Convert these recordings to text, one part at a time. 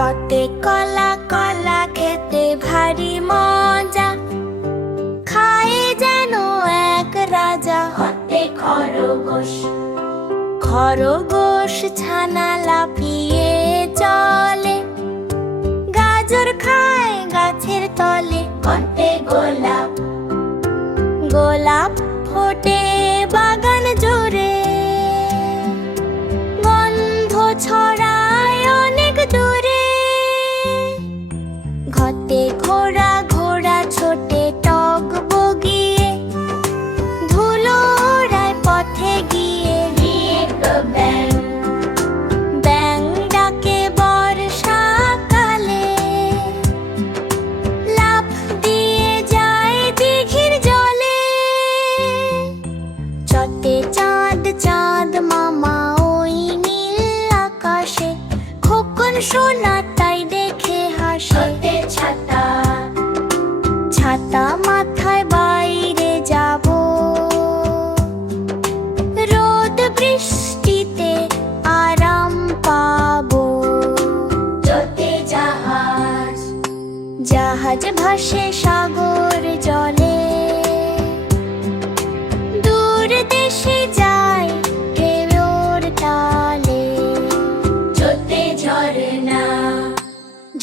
কতে কলা কলা খেতে ভারী মজা, খায় যেন এক রাজা। কতে খরগোশ, খরগোশ ছানা লাফিয়ে চলে, গাজর খায় গাছের তলে। কতে গোলাপ, গোলাপ ফোটে বাগান জুড়ে, গন্ধ ছড়ায় অনেক দূরে। ঘতে ঘোড়া, ঘোড়া ছোটে টগ বগিয়ে, ধুলো ওড়ায় পথে গিয়ে। ব্যাং, ব্যাং ডাকে বর্ষাকালে, লাফ দিয়ে যায় দিঘির জলে। চটে চাঁদ, চাঁদ মামা ওই নীল আকাশে, খোকন সোনা তাই দেখে হাসে। কতে ছাতা, ছাতা মাথায় বাইরে যাব, রোদ বৃষ্টিতে আরাম পাবো। চতে জাহাজ, জাহাজ ভাসে সাগর জলে, দূর দেশে যায় ঢেউর তালে। চতে ঝর্ণা,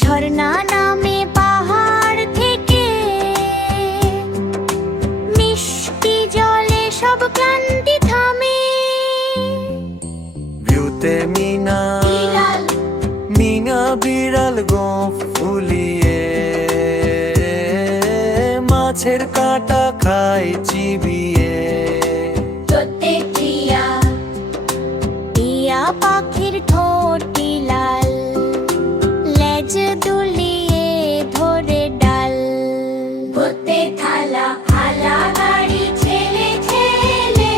ঝর্ণা নামে পাহাড় থেকে, মিষ্টি জলে সব ক্লান্তি থামে। ভিউতে মিনা, বিড়াল, মিনা বিড়াল গোঁফ ফুলিয়ে, মাছের কাঁটা খায় চিবিয়ে। চতে টিয়া, টিয়া পাখির ঠোঁটি লাল, লেজ দুলিয়ে ধরে ডাল। কতে থালা, থালা গাড়ি ঠেলে ঠেলে,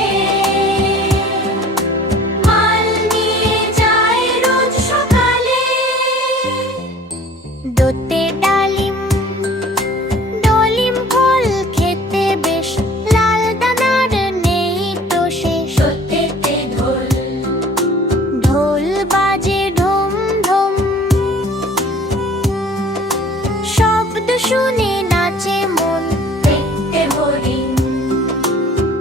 মাল নিয়ে যায় রোজ সকালে। দোতে ডালিম, ডলিম ফল খেতে বেশ, লাল দানার নেই তো শেষ। চতেতে ঢোল, ঢোল বাজে ঢোম ঢোম, শব্দ শুনে নাচে মন। দেখতে হরিণ,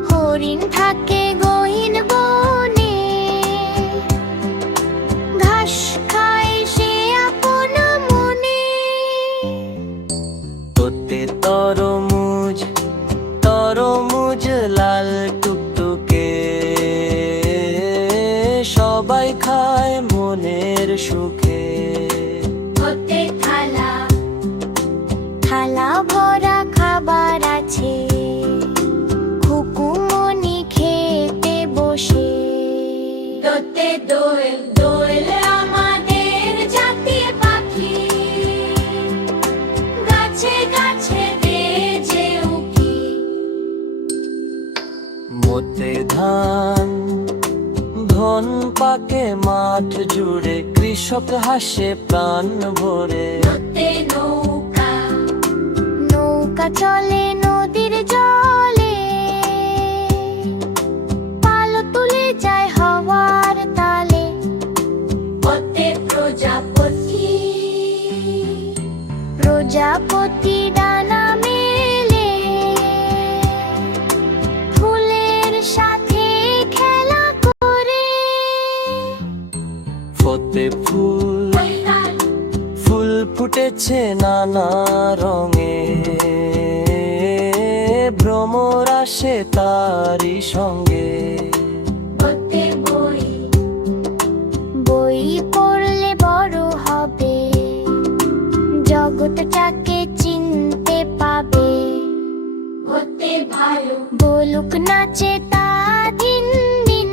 হরিণ থাকে গহীন বনে, ঘাস খায় সে আপন মনে। তোতে তরমুজ, তরমুজ লাল টুকটুকে, সবাই খায় মনের সুখে। কতে থালা, থালা ভরা খাবার আছে, খুকুমনি খেতে বসে। দোতে দোয়েল, দোয়েল আমাদের জাতীয় পাখি, গাছে গাছে বেজে উঠি। মোতে ধান, ধন পাকে মাঠ জুড়ে, কৃষক হাসে প্রাণ ভরে। দোতে নৌকা, নৌকা চলে নদীর জলে, পাল তুলে যায় হাওয়ার তালে। কতে প্রজাপতি, প্রজাপতি ডানা মেলে, ফুলের সাথে খেলা করে। ফতে ফুল, কৈলাল, ফুল ফুটেছে নানা রঙে, ভ্রমর আসে তারি সঙ্গে। কতে বই, বই পড়লে বড় হবে, জগৎটাকে চিনতে পাবে। কতে ভালো, বলুক নাচে তা দিন দিন,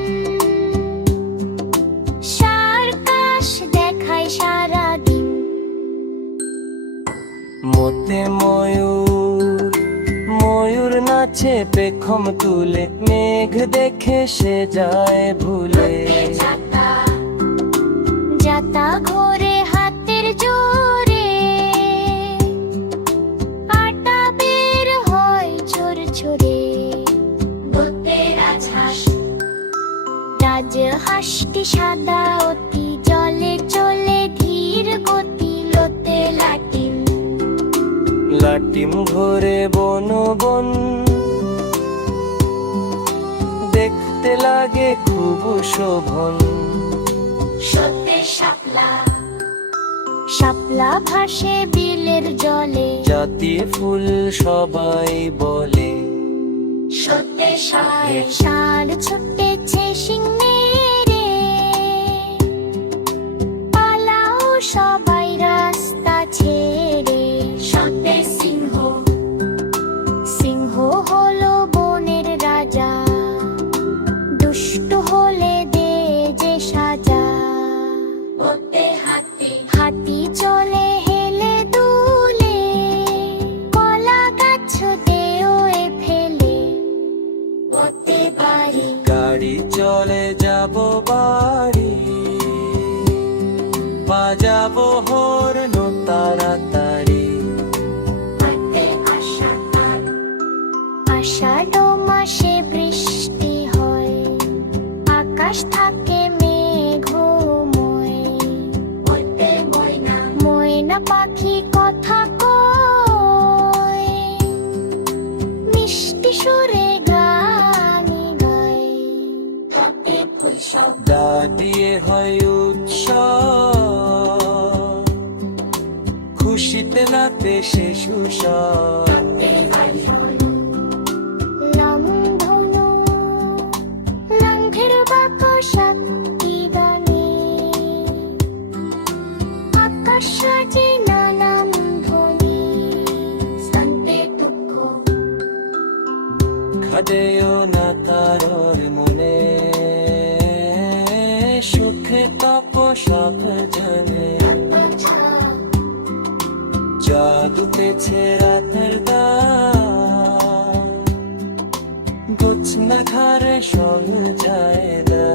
সার্কাস দেখায় সারাদিন। মোতে ময়ূর, ময়ূর নাচে পেখম তুলে, মেঘ দেখে সে যায় ভুলে। কতে ছাতা, যাতা ঘোরে হাতের জোরে, আটা বের হয় ঝোর ঝরে। কতে রাজহাঁস, রাজহাঁসটি সাদা অতি, জলে চলে ধীর গতি। ভরে বন বন দেখতে লাগে খুব শোভন। সত্যে শাপলা শাপলা ভাসে বিলের জলে, জাতীয় ফুল সবাই বলে। সত্যে ষাঁড় ষাঁড় ছুটেছে সিংহেরে, পালাও সবাই রাস্তা ছেড়ে। সত্যে সিংহ সিংহ হলো বনের রাজা, দুষ্ট হলে দে যে সাজা। সত্যে হাতি হাতি চলে হেলে দুলে, কলা গাছ দেওয়ে ফেলে। সত্যে বাড়ি গাড়ি চলে যাব বাড়ি, বাজাবো হর্ন তাড়াতাড়ি। সত্যে আষাঢ় কাল আষাঢ় মাসে বৃষ্টি হয়, আকাশ থাকে মেঘময়। সত্যে ময়না ময়না পাখি কথা কয়, মিষ্টি সুরে গান গায়। সত্যে ফুল সব দাঁড়িয়ে হয় উৎসব, খুশিতে নাতে সে সুসব। সত্যে আইফল রামধনু লাঙ্ঘের বাকশাক কি গানে, আকাশ সাজে নানান ধ্বনি। সত্যে দুঃখ খাদেও না কারোর মনে, সুখে তপ সব জানে। আচ্ছা জাদুতেছে রাতের দান, গোছ না ঘরে সব যায় না।